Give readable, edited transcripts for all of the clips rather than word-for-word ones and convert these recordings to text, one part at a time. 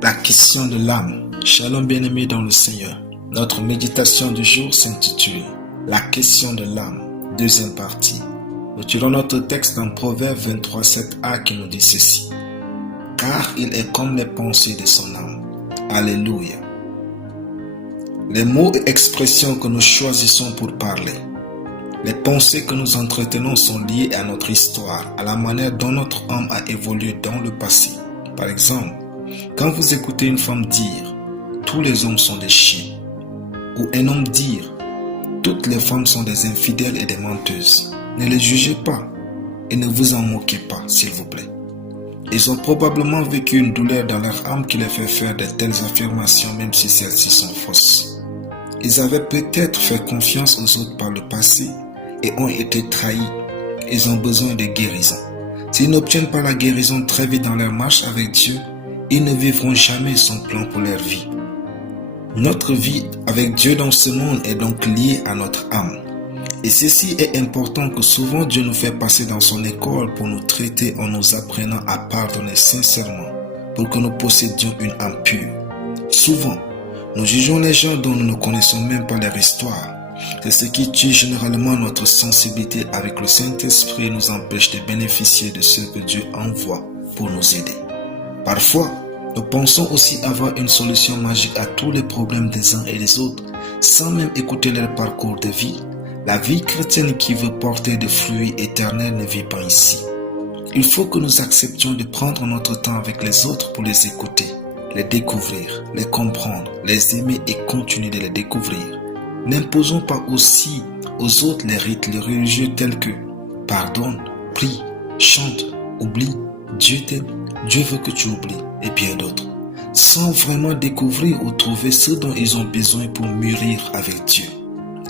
La question de l'âme. Shalom bien-aimés dans le Seigneur. Notre méditation du jour s'intitule La question de l'âme, deuxième partie. Nous tirons notre texte dans Proverbe 23, 7a qui nous dit ceci. Car il est comme les pensées de son âme. Alléluia. Les mots et expressions que nous choisissons pour parler. Les pensées que nous entretenons sont liées à notre histoire, à la manière dont notre âme a évolué dans le passé. Par exemple, quand vous écoutez une femme dire « tous les hommes sont des chiens » ou un homme dire « toutes les femmes sont des infidèles et des menteuses », ne les jugez pas et ne vous en moquez pas, s'il vous plaît. Ils ont probablement vécu une douleur dans leur âme qui les fait faire de telles affirmations même si celles-ci sont fausses. Ils avaient peut-être fait confiance aux autres par le passé et ont été trahis. Ils ont besoin de guérison. S'ils n'obtiennent pas la guérison très vite dans leur marche avec Dieu, ils ne vivront jamais son plan pour leur vie. Notre vie avec Dieu dans ce monde est donc liée à notre âme. Et ceci est important que souvent Dieu nous fait passer dans son école pour nous traiter en nous apprenant à pardonner sincèrement pour que nous possédions une âme pure. Souvent, nous jugeons les gens dont nous ne connaissons même pas leur histoire. C'est ce qui tue généralement notre sensibilité avec le Saint-Esprit et nous empêche de bénéficier de ce que Dieu envoie pour nous aider. Parfois, nous pensons aussi avoir une solution magique à tous les problèmes des uns et des autres, sans même écouter leur parcours de vie. La vie chrétienne qui veut porter des fruits éternels ne vit pas ici. Il faut que nous acceptions de prendre notre temps avec les autres pour les écouter, les découvrir, les comprendre, les aimer et continuer de les découvrir. N'imposons pas aussi aux autres les rites religieux tels que pardonne, prie, chante, oublie, Dieu t'aime, Dieu veut que tu oublies et bien d'autres, sans vraiment découvrir ou trouver ce dont ils ont besoin pour mûrir avec Dieu.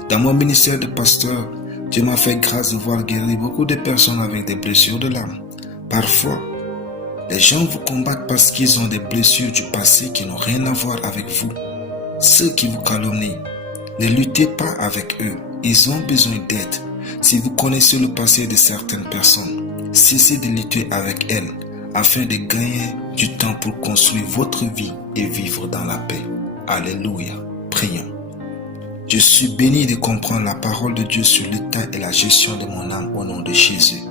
Dans mon ministère de pasteur, Dieu m'a fait grâce de voir guérir beaucoup de personnes avec des blessures de l'âme. Parfois, les gens vous combattent parce qu'ils ont des blessures du passé qui n'ont rien à voir avec vous. Ceux qui vous calomnient, ne luttez pas avec eux, ils ont besoin d'aide. Si vous connaissez le passé de certaines personnes, cessez de lutter avec elles afin de gagner du temps pour construire votre vie et vivre dans la paix. Alléluia. Prions. Je suis béni de comprendre la parole de Dieu sur l'état et la gestion de mon âme au nom de Jésus.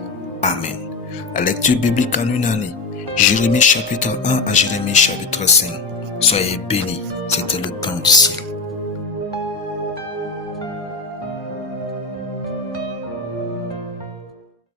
Amen. La lecture biblique en une année. Jérémie chapitre 1 à Jérémie chapitre 5. Soyez bénis. C'était le pain du ciel.